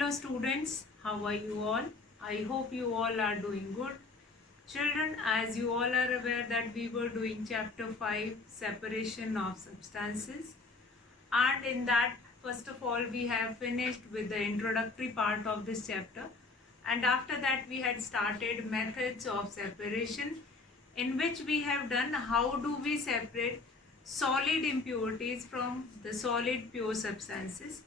Hello students, how are you all? I hope you all are doing good. Children, as you all are aware that we were doing chapter 5, separation of substances, and in that first of all we have finished with the introductory part of this chapter, and after that we had started methods of separation, in which we have done how do we separate solid impurities from the solid pure substances.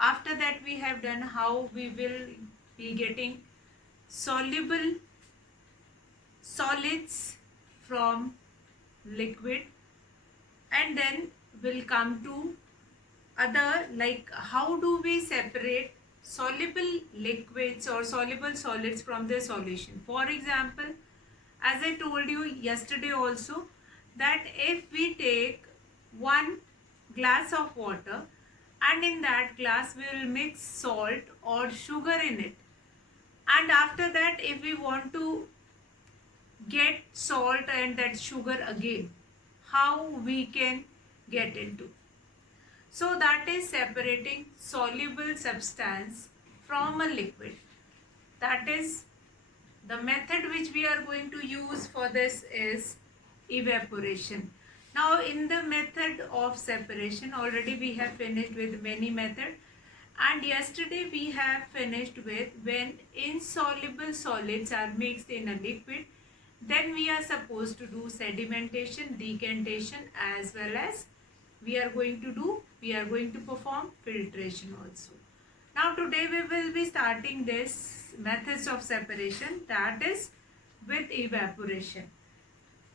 After that we have done how we will be getting soluble solids from liquid, and then we'll come to other, like how do we separate soluble liquids or soluble solids from their solution. For example, as I told you yesterday also, that if we take one glass of water and in that glass we will mix salt or sugar in it, and after that if we want to get salt and that sugar again, how we can get into. So that is separating soluble substance from a liquid. That is the method which we are going to use for this is evaporation. Now in the method of separation already we have finished with many methods, and yesterday we have finished with when insoluble solids are mixed in a liquid, then we are supposed to do sedimentation, decantation, as well as we are going to perform filtration also. Now today we will be starting this methods of separation, that is with evaporation.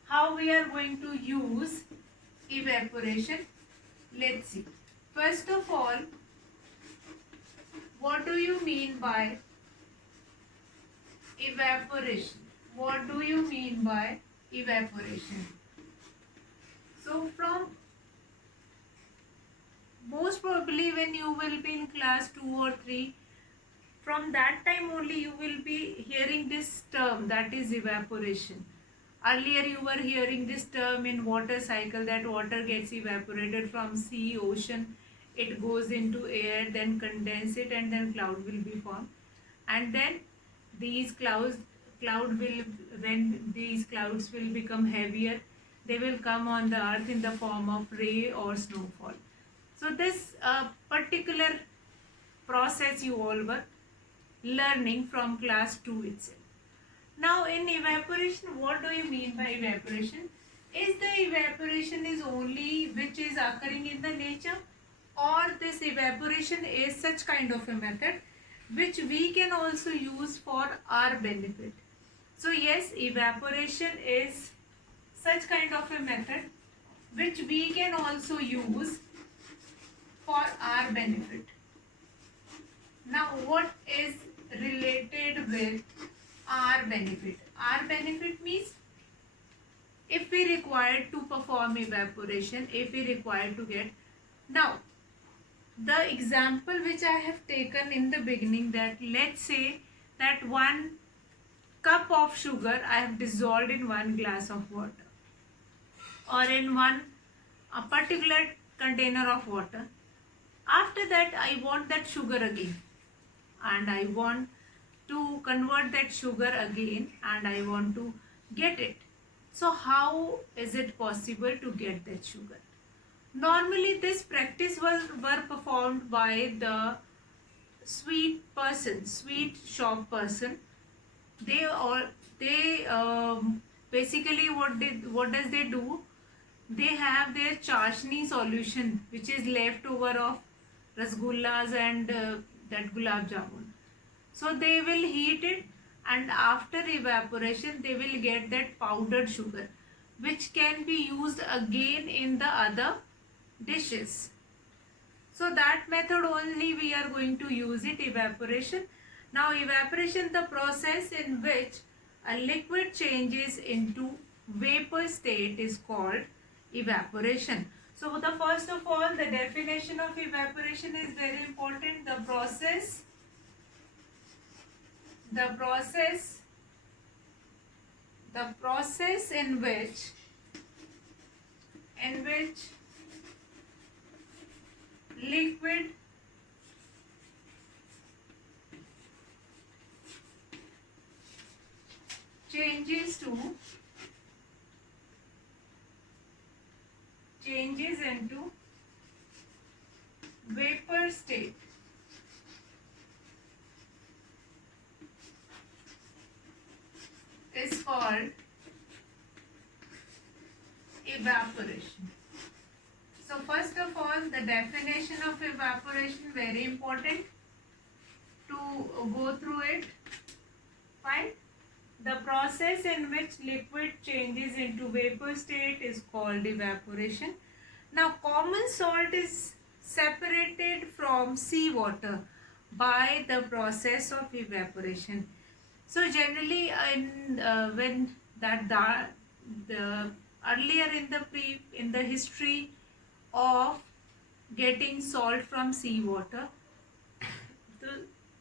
How we are going to use evaporation? Let's see. First of all, what do you mean by evaporation? What do you mean by evaporation? So from most probably when you will be in class 2 or 3, from that time only you will be hearing this term, that is evaporation. Earlier you were hearing this term in water cycle, that water gets evaporated from sea, ocean, it goes into air, then condense it, and then cloud will be formed. And then these cloud will, when these clouds will become heavier, they will come on the earth in the form of rain or snowfall. So this particular process you all were learning from class 2 itself. Now in evaporation, what do you mean by evaporation? Is the evaporation is only which is occurring in the nature, or this evaporation is such kind of a method which we can also use for our benefit? So yes, evaporation is such kind of a method which we can also use for our benefit. Now what is related with our benefit? Our benefit means if we require to perform evaporation, if we require to get. Now the example which I have taken in the beginning, that let's say that 1 cup of sugar I have dissolved in 1 glass of water, or in one a particular container of water. After that I want that sugar again, and I want to convert that sugar again, and I want to get it. So how is it possible to get that sugar? Normally this practice were performed by the sweet shop person. They basically what does they do? They have their chashni solution which is left over of rasgullas and that gulab jamun. So they will heat it, and after evaporation they will get that powdered sugar which can be used again in the other dishes. So that method only we are going to use it, evaporation. Now evaporation, the process in which a liquid changes into vapor state, is called evaporation. So the first of all, the definition of evaporation is very important. The process in which liquid vapor state is called evaporation. So first of all, the definition of evaporation, very important to go through it. Fine. The process in which liquid changes into vapor state is called evaporation. Now common salt is separated from seawater by the process of evaporation. So generally when the earlier in the history of getting salt from seawater,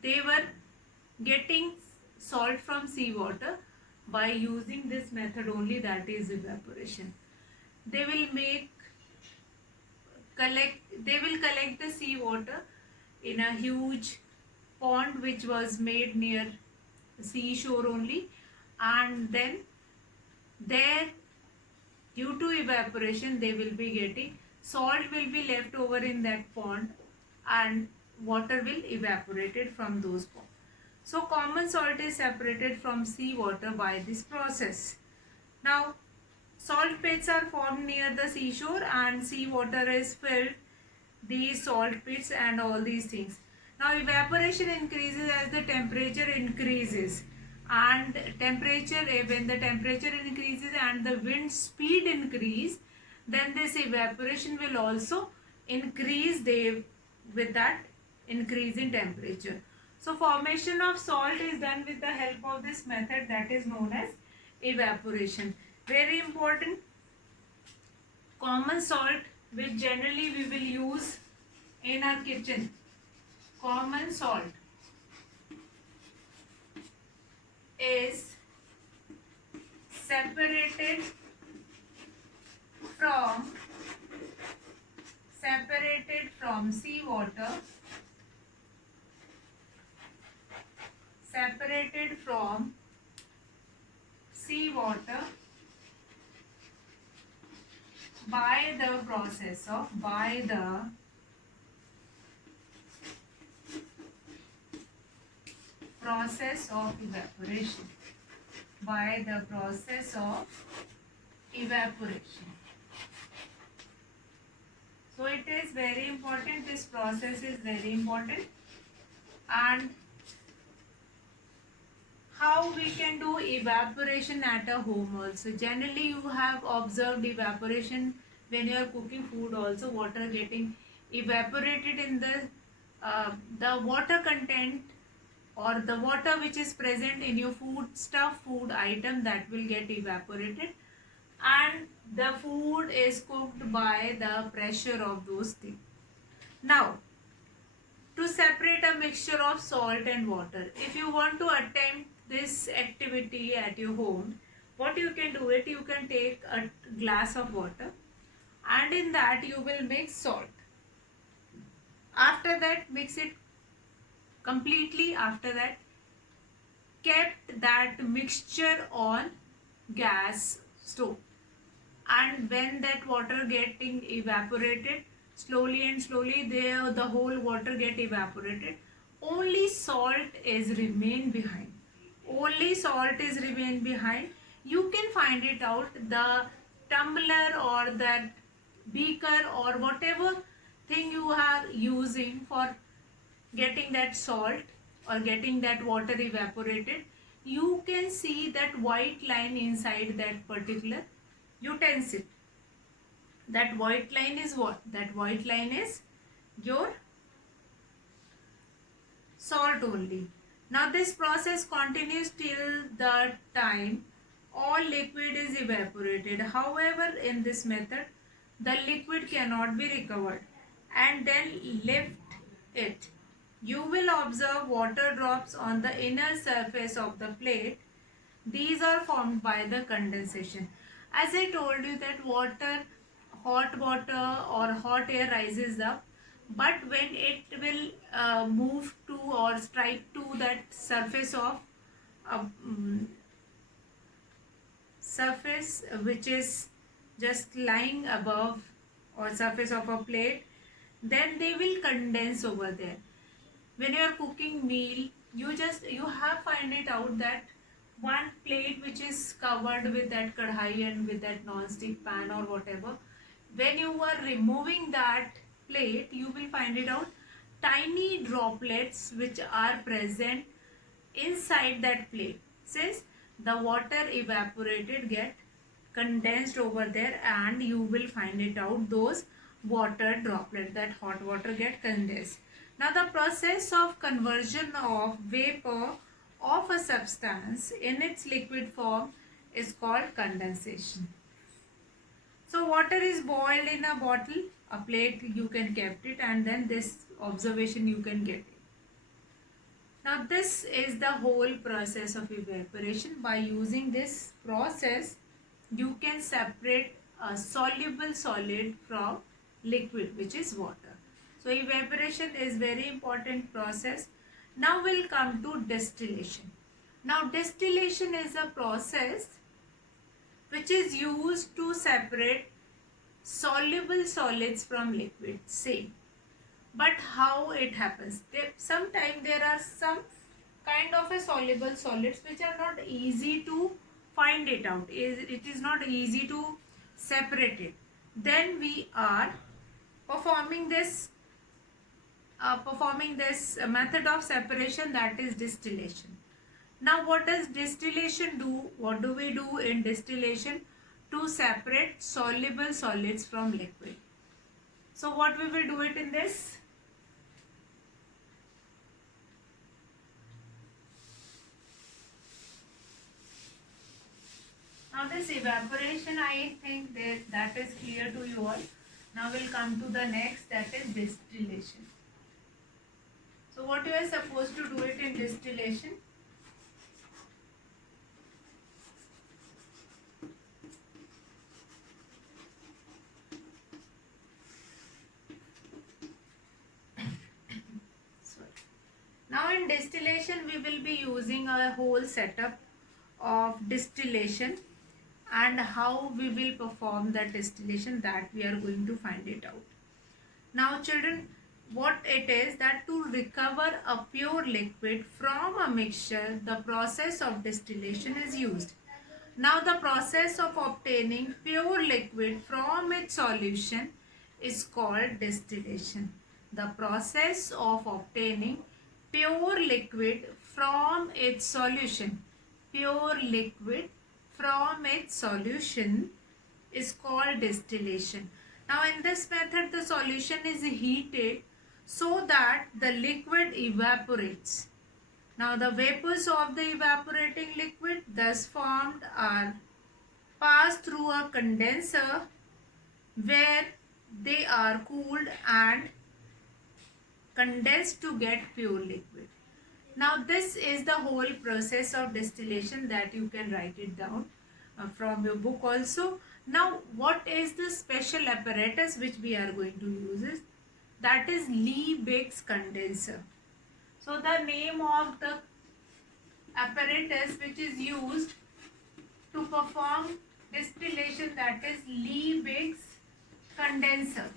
they were getting salt from seawater by using this method only, that is evaporation. They will collect the seawater in a huge pond which was made near seashore only, and then there, due to evaporation, they will be getting salt will be left over in that pond, and water will evaporated from those ponds. So common salt is separated from seawater by this process. Now salt pits are formed near the seashore and seawater is filled these salt pits and all these things. Now evaporation increases as the temperature increases, and when the temperature increases and the wind speed increase, then this evaporation will also increase with that increase in temperature. So formation of salt is done with the help of this method, that is known as evaporation. Very important. Common salt which generally we will use in our kitchen. Common salt is separated from seawater, by the process of evaporation. So it is very important, this process is very important. And how we can do evaporation at a home also. Generally you have observed evaporation when you are cooking food also, water getting evaporated in the water content or the water which is present in your food item, that will get evaporated, and the food is cooked by the pressure of those things. Now to separate a mixture of salt and water, if you want to attempt this activity at your home, what you can do it, you can take a glass of water and in that you will mix salt. After that, mix it completely. After that, kept that mixture on gas stove, and when that water getting evaporated slowly and slowly, the whole water get evaporated, only salt is remain behind. You can find it out, the tumbler or that beaker or whatever thing you are using for getting that salt or getting that water evaporated, you can see that white line inside that particular utensil. That white line is what? That white line is your salt only. Now this process continues till the time all liquid is evaporated. However, in this method, the liquid cannot be recovered and then lift it. You will observe water drops on the inner surface of the plate. These are formed by the condensation. As I told you that hot water or hot air rises up, but when it will move to or strike to that surface of which is just lying above or surface of a plate, then they will condense over there. When you are cooking meal, you have find it out that one plate which is covered with that kadhai and with that non-stick pan or whatever, when you are removing that plate, you will find it out tiny droplets which are present inside that plate. Since the water evaporated get condensed over there, and you will find it out those water droplet, that hot water get condensed. Now the process of conversion of vapor of a substance in its liquid form is called condensation. So water is boiled in a bottle, a plate you can kept it, and then this observation you can get it. Now this is the whole process of evaporation. By using this process, you can separate a soluble solid from liquid, which is water. So evaporation is very important process. Now we'll come to distillation. Now distillation is a process which is used to separate soluble solids from liquid. Same. But how it happens? Sometimes there are some kind of a soluble solids which are not easy to find it out. It is not easy to separate it. Then we are performing this method of separation, that is distillation. Now what does distillation do? What do we do in distillation to separate soluble solids from liquid? So what we will do it in this? Now this evaporation, I think that is clear to you all. Now we'll come to the next, that is distillation. So what you are supposed to do it in distillation? Now in distillation we will be using a whole setup of distillation, and how we will perform that distillation, that we are going to find it out. Now children, what it is that to recover a pure liquid from a mixture, the process of distillation is used. Now the process of obtaining pure liquid from its solution is called distillation. The process of obtaining pure liquid from its solution, pure liquid from its solution is called distillation. Now in this method the solution is heated so that the liquid evaporates. Now the vapors of the evaporating liquid thus formed are passed through a condenser where they are cooled and condensed to get pure liquid. Now this is the whole process of distillation, that you can write it down from your book also. Now what is the special apparatus which we are going to use is, that is Liebig's condenser. So the name of the apparatus which is used to perform distillation, that is Liebig's condenser.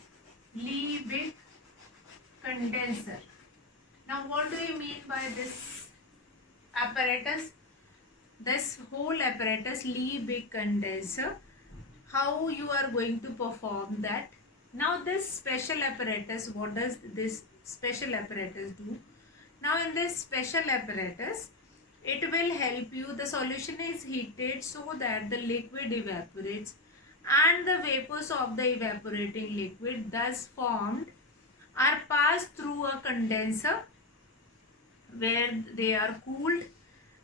Liebig condenser. Now what do you mean by this apparatus? This whole apparatus, Liebig condenser, how you are going to perform that? Now this special apparatus, what does this special apparatus do? Now in this special apparatus, it will help you, the solution is heated so that the liquid evaporates, and the vapors of the evaporating liquid thus formed are passed through a condenser where they are cooled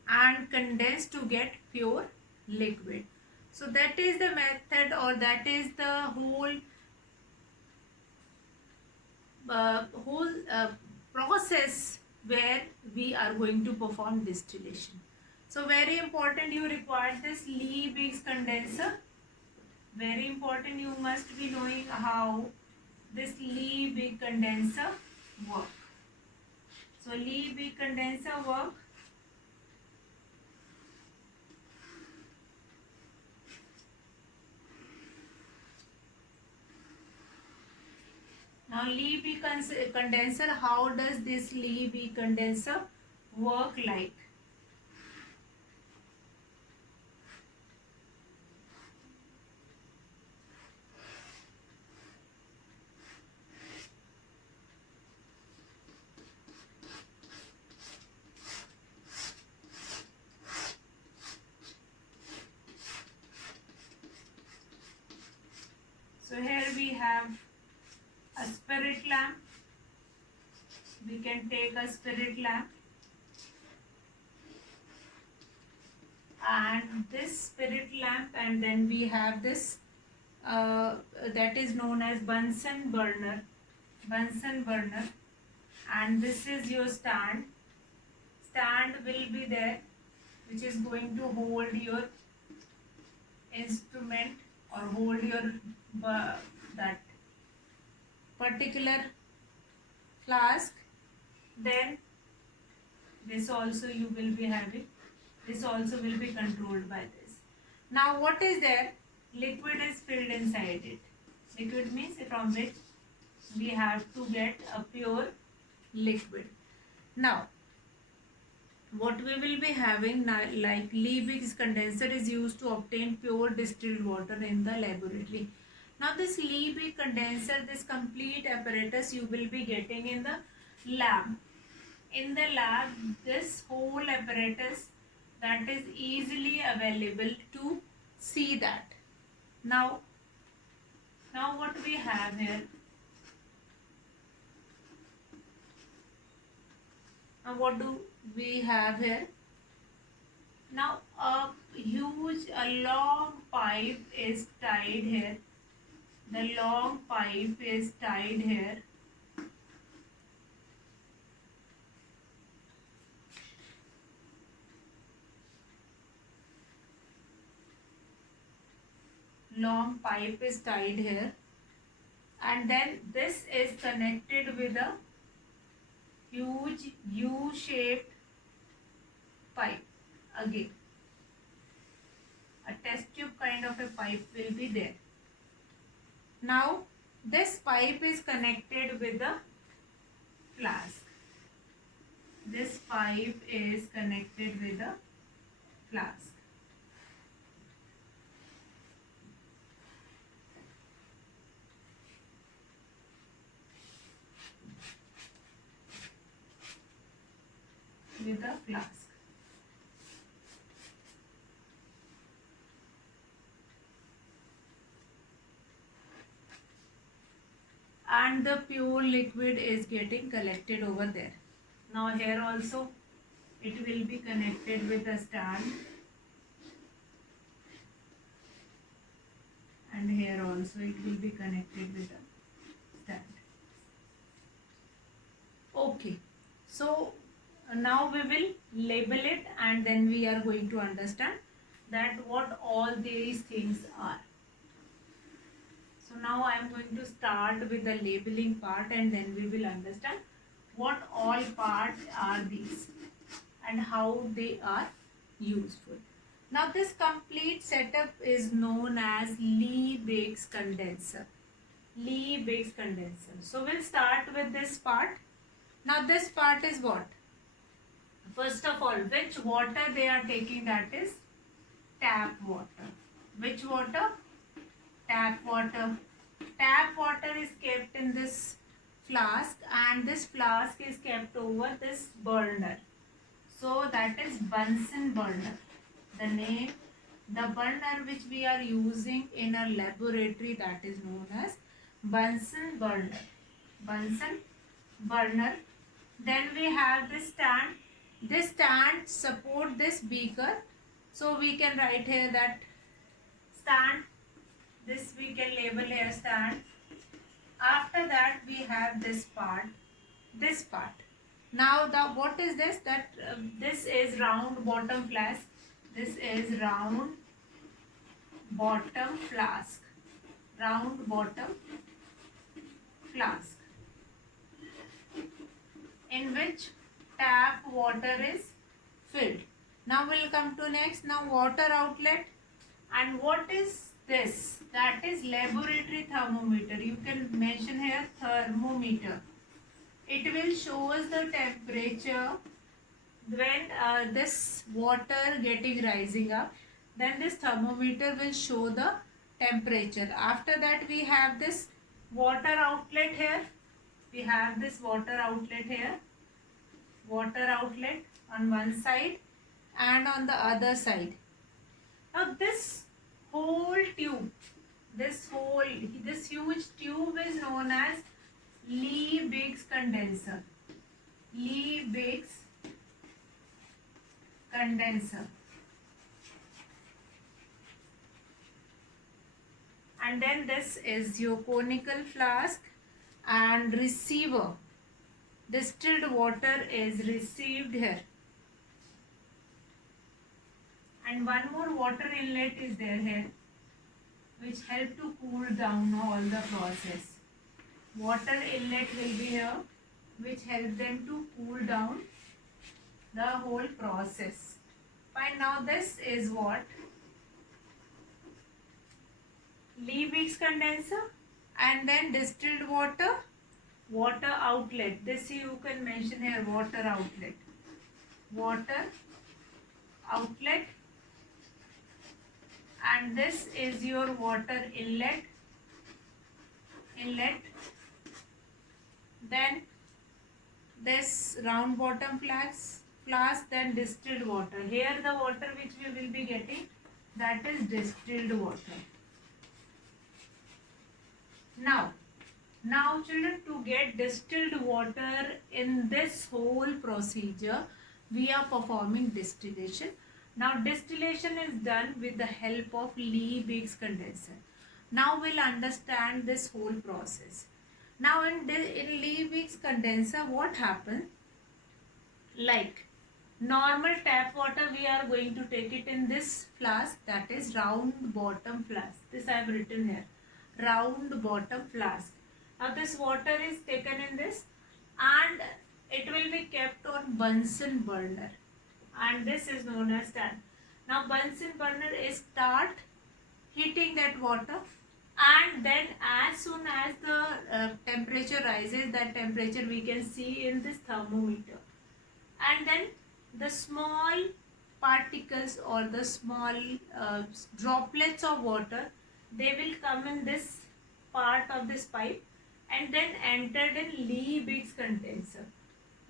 and condensed to get pure liquid. So that is the method, or that is the whole process where we are going to perform distillation. So very important, you require this Liebig's condenser. Very important, you must be knowing how this Liebig condenser work. So Liebig condenser work. Now Now Lee-Bee condenser, how does this Lee-Bee condenser work like? So here we have a spirit lamp. We can take a spirit lamp, and this spirit lamp, and then we have this that is known as Bunsen burner. Bunsen burner, and this is your stand. Stand will be there, which is going to hold your instrument or hold your that particular flask. Then this also you will be having, this also will be controlled by this. Now what is there? Liquid is filled inside it. Liquid means from which we have to get a pure liquid. Now what we will be having now, like Liebig's condenser is used to obtain pure distilled water in the laboratory. Now this Liebig condenser, this complete apparatus you will be getting in the lab. In the lab, this whole apparatus that is easily available to see that. Now what we have here? Now what do we have here? Now a long pipe is tied here. The long pipe is tied here. Long pipe is tied here, and then this is connected with a huge U-shaped pipe. Again, a test tube kind of a pipe will be there. Now this pipe is connected with the flask. This pipe is connected with the flask. With the flask. And the pure liquid is getting collected over there. Now here also it will be connected with the stand, and here also it will be connected with the stand. Okay, so now we will label it, and then we are going to understand that what all these things are. So now I am going to start with the labeling part, and then we will understand what all parts are these and how they are useful. Now this complete setup is known as Liebig's condenser. Liebig's condenser. So we'll start with this part. Now this part is what? First of all, which water they are taking? That is tap water. Which water? Tap water. Tap water is kept in this flask, and this flask is kept over this burner. So that is Bunsen burner. The name, the burner which we are using in a laboratory, that is known as Bunsen burner. Bunsen burner. Then we have this stand. This stand support this beaker. So we can write here that stand. This we can label here stand. After that we have this part. This part. Now what is this? That this is round bottom flask. This is round bottom flask. Round bottom flask, in which tap water is filled. Now we'll come to next. Now water outlet. And what is this, that is laboratory thermometer. You can mention here thermometer. It will show us the temperature when this water getting rising up. Then this thermometer will show the temperature. After that we have this water outlet here. We have this water outlet here. Water outlet on one side and on the other side. Now this whole tube, this huge tube is known as Liebig's condenser. Liebig's condenser. And then this is your conical flask and receiver. Distilled water is received here. And one more water inlet is there here, which help to cool down all the process. Water inlet will be here, which help them to cool down the whole process. Fine. Now this is what? Liebig's condenser, and then distilled water, water outlet. This you can mention here, water outlet. Water outlet, and this is your water inlet. Then this round bottom flask, then distilled water. Here the water which we will be getting, that is distilled water. Now children, to get distilled water in this whole procedure, we are performing distillation. Now distillation is done with the help of Liebig's condenser. Now we'll understand this whole process. Now in Liebig's condenser, what happens? Like normal tap water, we are going to take it in this flask, that is round bottom flask. This I have written here, round bottom flask. Now this water is taken in this and it will be kept on Bunsen burner, and this is known as tan. Now Bunsen burner is start heating that water, and then as soon as the temperature rises, that temperature we can see in this thermometer, and then the small particles or the small droplets of water, they will come in this part of this pipe and then entered in Liebig's condenser,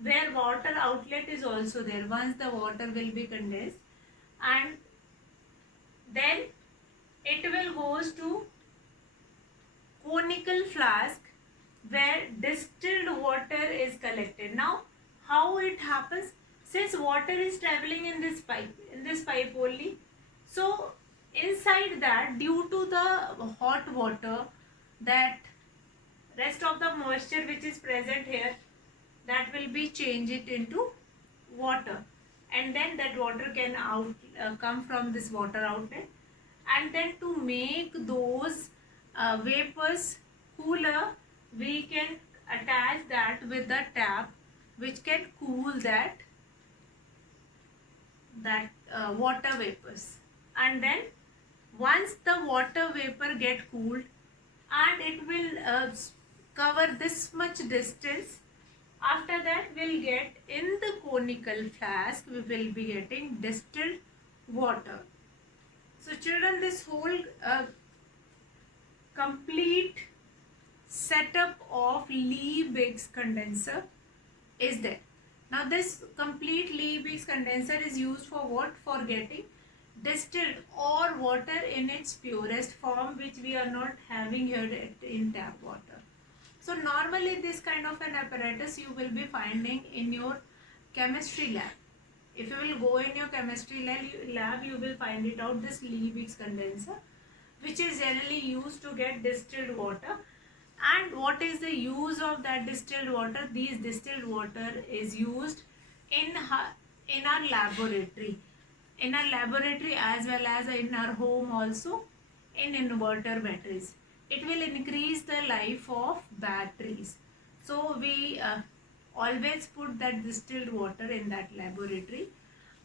where water outlet is also there. Once the water will be condensed, and then it will goes to conical flask where distilled water is collected. Now how it happens? Since water is traveling in this pipe only, so inside that, due to the hot water, that rest of the moisture which is present here, that will be changed it into water, and then that water can come from this water outlet, and then to make those vapors cooler, we can attach that with the tap which can cool that water vapors. And then once the water vapor get cooled, and it will cover this much distance, after that we'll get in the conical flask, we will be getting distilled water. So children, this whole complete setup of Liebig's condenser is there. Now this complete Liebig's condenser is used for what? For getting distilled or water in its purest form, which we are not having here in tap water. So normally this kind of an apparatus you will be finding in your chemistry lab. If you will go in your chemistry lab, you will find it out, this Liebig's condenser, which is generally used to get distilled water. And what is the use of that distilled water? These distilled water is used in our laboratory. In our laboratory as well as in our home also, in inverter batteries. It will increase the life of batteries. So we always put that distilled water in that laboratory,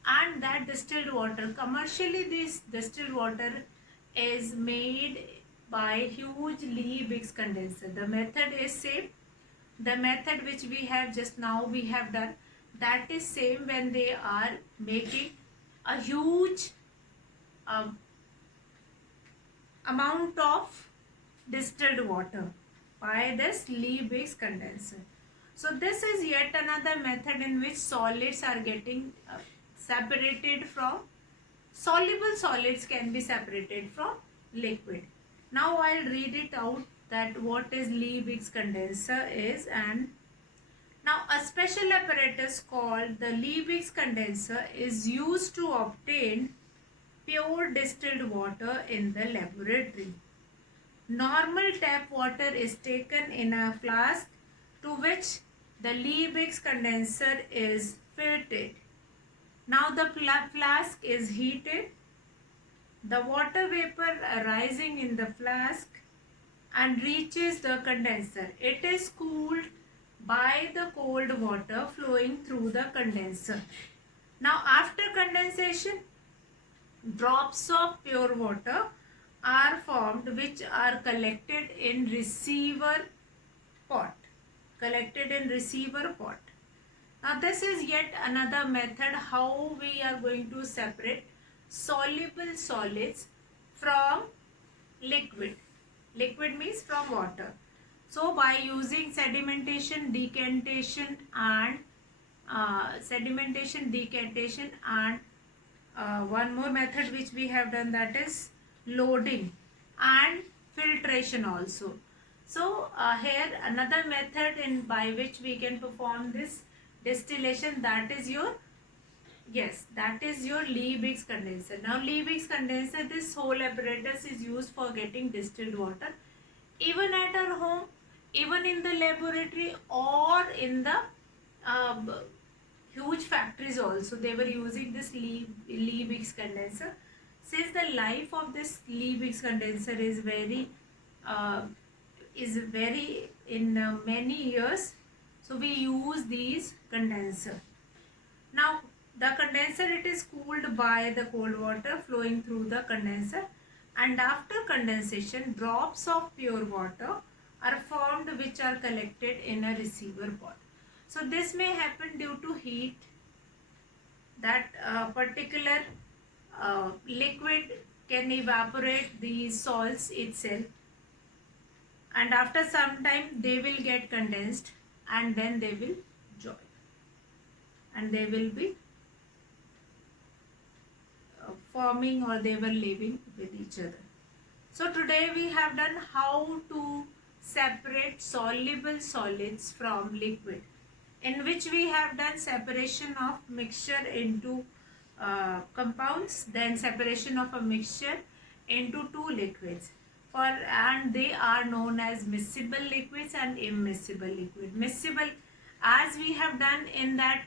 and that distilled water, commercially this distilled water is made by huge Liebig's condenser. The method is same. The method which we have just now we have done, that is same when they are making a huge amount of distilled water by this Liebig's condenser. So this is yet another method in which solids are getting separated from soluble solids can be separated from liquid. Now I'll read it out that what is Liebig's condenser is. And now a special apparatus called the Liebig's condenser is used to obtain pure distilled water in the laboratory. Normal tap water is taken in a flask to which the Liebig's condenser is fitted. Now the flask is heated. The water vapor arising in the flask and reaches the condenser. It is cooled by the cold water flowing through the condenser. Now after condensation, drops of pure water are formed which are collected in receiver pot. Now this is yet another method how we are going to separate soluble solids from liquid. Liquid means from water. So by using sedimentation, decantation and one more method which we have done, that is loading and filtration also. So here another method by which we can perform this distillation, that is your Liebig's condenser. Now Liebig's condenser, this whole apparatus is used for getting distilled water even at our home, even in the laboratory, or in the huge factories also. They were using this Liebig's condenser. Since the life of this Liebig's condenser is very in many years, so we use these condenser. Now the condenser, it is cooled by the cold water flowing through the condenser, and after condensation drops of pure water are formed which are collected in a receiver pot. So this may happen due to heat. That particular liquid can evaporate the salts itself, and after some time they will get condensed, and then they will join and they will be forming, or they were living with each other. So today we have done how to separate soluble solids from liquid, in which we have done separation of mixture into compounds, then separation of a mixture into two liquids, and they are known as miscible liquids and immiscible liquid. Miscible, as we have done in that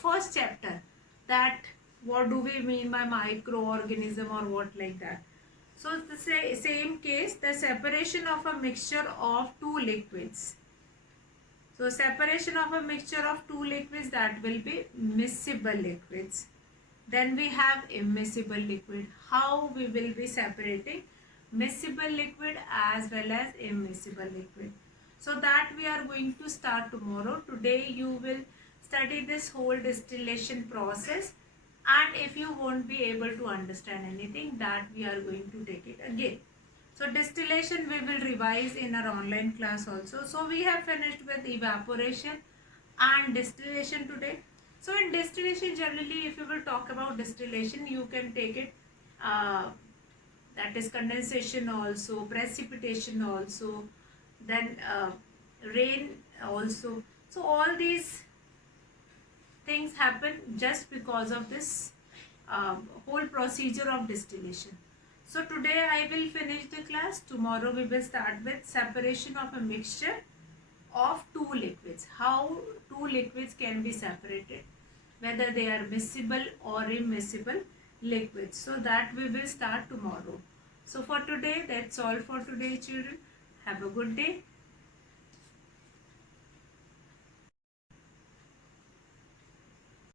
first chapter, that what do we mean by microorganism or what like that. So the same case, the separation of a mixture of two liquids. So separation of a mixture of two liquids, that will be miscible liquids. Then we have immiscible liquid. How we will be separating miscible liquid as well as immiscible liquid. So that we are going to start tomorrow. Today you will study this whole distillation process, and if you won't be able to understand anything, that we are going to take it again. So distillation we will revise in our online class also. So we have finished with evaporation and distillation today. So in distillation, generally if you will talk about distillation, you can take it that is condensation also, precipitation also, then rain also. So all these things happen just because of this whole procedure of distillation. So today I will finish the class. Tomorrow we will start with separation of a mixture of two liquids. How two liquids can be separated, whether they are miscible or immiscible liquids. So that we will start tomorrow. So for today, that's all for today, children. Have a good day.